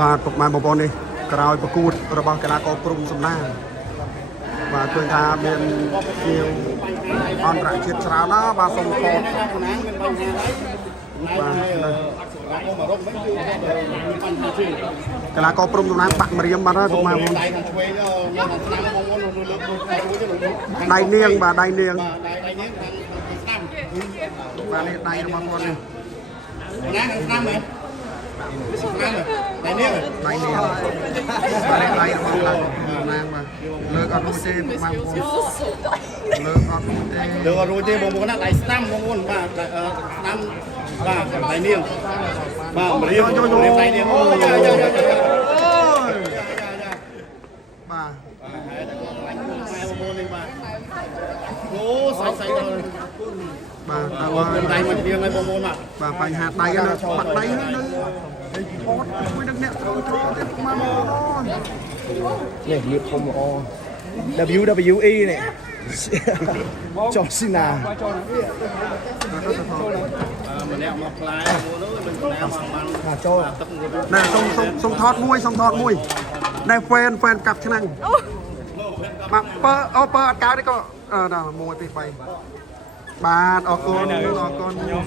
បាទពុកម៉ែបងប្អូននេះក្រោយប្រកួតរបស់កីឡាករព្រំសំណាងបាទឃើញថាមានជាវអន្តរជាតិច្រើនណាស់បាទសូមខតបាទកីឡាករព្រំសំណាងបាក់ម្រាមបាត់ហើយពុកម៉ែបងដៃនាងបាទដៃនាងបាទនេះដៃរបស់គាត់នេះណាឆ្នាំមែនដៃនាងដៃនាងបាទដៃរបស់គាត់ណាងបាទលើកអត់រួចទេបងប្អូនលើកអត់រួចទេលើកអត់រួចទេបងប្អូនណាដៃស្ដាំបងប្អូនបាទស្ដាំបាទដៃនាងបាទរៀបដៃនាងអូយបាទអូសាច់ដល់បាទតើបងដៃមកទៀងហើយបងប្អូនបាទបញ្ហាដៃណាបាក់ដៃនៅអូតមួយដឹកអ្នកត្រូវទៀតមកនេះលៀបធំល្អ WWE នេះចុះស៊ីណាម្នាក់មកផ្លែមិនម្នាក់មកបានចូលណាសុំថតមួយណែហ្វេនកាប់ឆ្នាំងបាទបើអត់កើតទេក៏ដល់1 2 3បាទអរគុណខ្ញុំ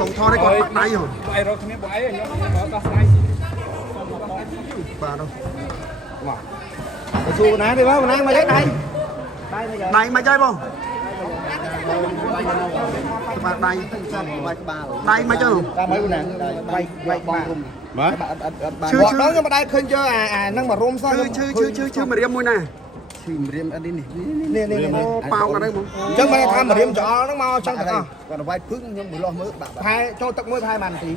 សុំថតឲ្យគាត់បាក់ដៃហ៎អីរកគ្នាបងអីខ្ញុំដោះស្រាយបាទទៅជួណាទេបងណាមកដៃមកចៃបងបាទដៃចាប់បាយក្បាលដៃមកចុះតាមឲ្យណាបាយបងរុំបាទឈឺដល់ខ្ញុំមិនដែរឃើញយកអាហ្នឹងមករុំសោះឈឺមករៀមមួយណាឈឺរៀមអត់នេះប៉ោងអត់ហ្នឹងបងអញ្ចឹងមកថាមករៀមចោលហ្នឹងមកចឹងទាំងអស់គាត់វាយភឹងខ្ញុំមើលលោះមើលបាក់ផែចូលទឹកមួយផែបាននាទី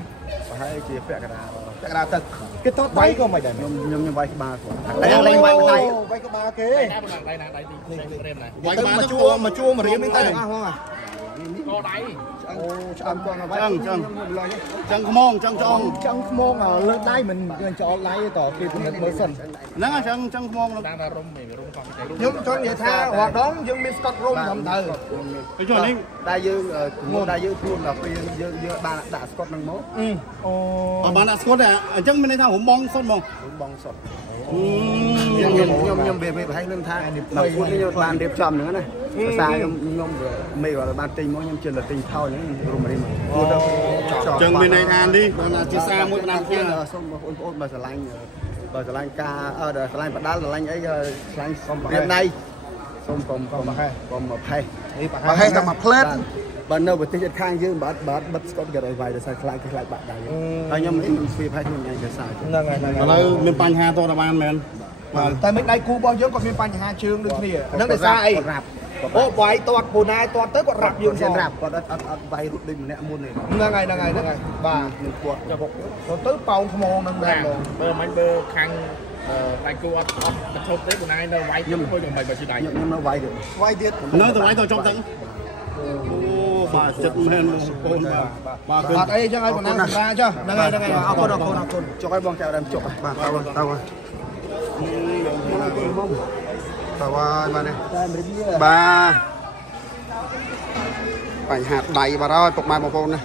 ប្រហែលជាពាក់កណ្ដាលទឹកគេតតដៃក៏មិនដែរខ្ញុំវាយក្បាលគាត់តែលេងវាយក្បាលគេដៃណាដៃទីរៀមណាវាយក្បាលមកជួមករៀមនេះទៅទាំងអស់ហ្មងកដៃអូឆ្អឹងគាត់មកចឹងខ្មងចឹងខ្មងលើដៃមិនចោលដៃតគេពិនិត្យមើលសិនហ្នឹងចឹងខ្មងតាមរុំកោះខ្ញុំចង់និយាយថារាល់ដងយើងមានស្កុតរុំត្រឹមត្រូវចុះនេះតែយើងខ្លួនដល់ពេលយើងបានដាក់ស្កុតហ្នឹងមកអូបានដាក់ស្កុតអញ្ចឹងមានន័យថារុំបងសុតហ្មងរុំបងសុតខ្ញុំវាប្រហែលនឹងថាដល់ខ្លួននេះខ្ញុំបានរៀបចំហ្នឹងណាភាសាខ្ញុំមេគាត់បានទិញមកខ្ញុំជិះទៅទិញថោហ្នឹងរុំរៀមចឹងមានន័យថានេះបានជាសារមួយឆ្នាំទៀតសូមបងប្អូនបើស្រឡាញ់ការស្រឡាញ់បដាល់ស្រឡាញ់អីក៏ស្រឡាញ់សុំរៀមដៃសូមកុំប្រហែសតែមកផ្លែតបើនៅប្រទេសជិតខាងយើងបើអត់បិទស្កុតក៏ឲ្យវាយដោយសារខ្លាចបាក់ដៃហើយខ្ញុំស្វីផែខ្ញុំញ៉ាំភាសាហ្នឹងហើយឥឡូវមានបញ្ហាតតបានមែនតែមិនដៃគូរបស់យើងក៏មានបញ្ហាជើងដូចគ្នាហ្នឹងដោយសារអីអូវាយទាត់ពូណាទាត់ទៅគាត់រ៉ាប់យើងសងគាត់អត់វាយរត់ដូចម្នាក់មុនទេហ្នឹងហើយបាទគាត់ទៅប៉ោងថ្មហ្នឹងដែរបើមិនបើខាងដៃគូអត់បន្ទប់ទេពូណានៅវាយខ្ញុំធ្វើយ៉ាងម៉េចបើជិះដៃខ្ញុំនៅវាយទៀតនៅទៅវាយទៅចុកទៅអូបាទចិត្តមែនបងប្អូនបាទអីចឹងឲ្យបងណាសម្រាប់ចុះហ្នឹងហើយអរគុណចុកឲ្យបងចៅដើមចុកបាទទៅបាទហើយបាទនេះបាទបញ្ហាដៃបាទហើយពុកម៉ែបងប្អូនណា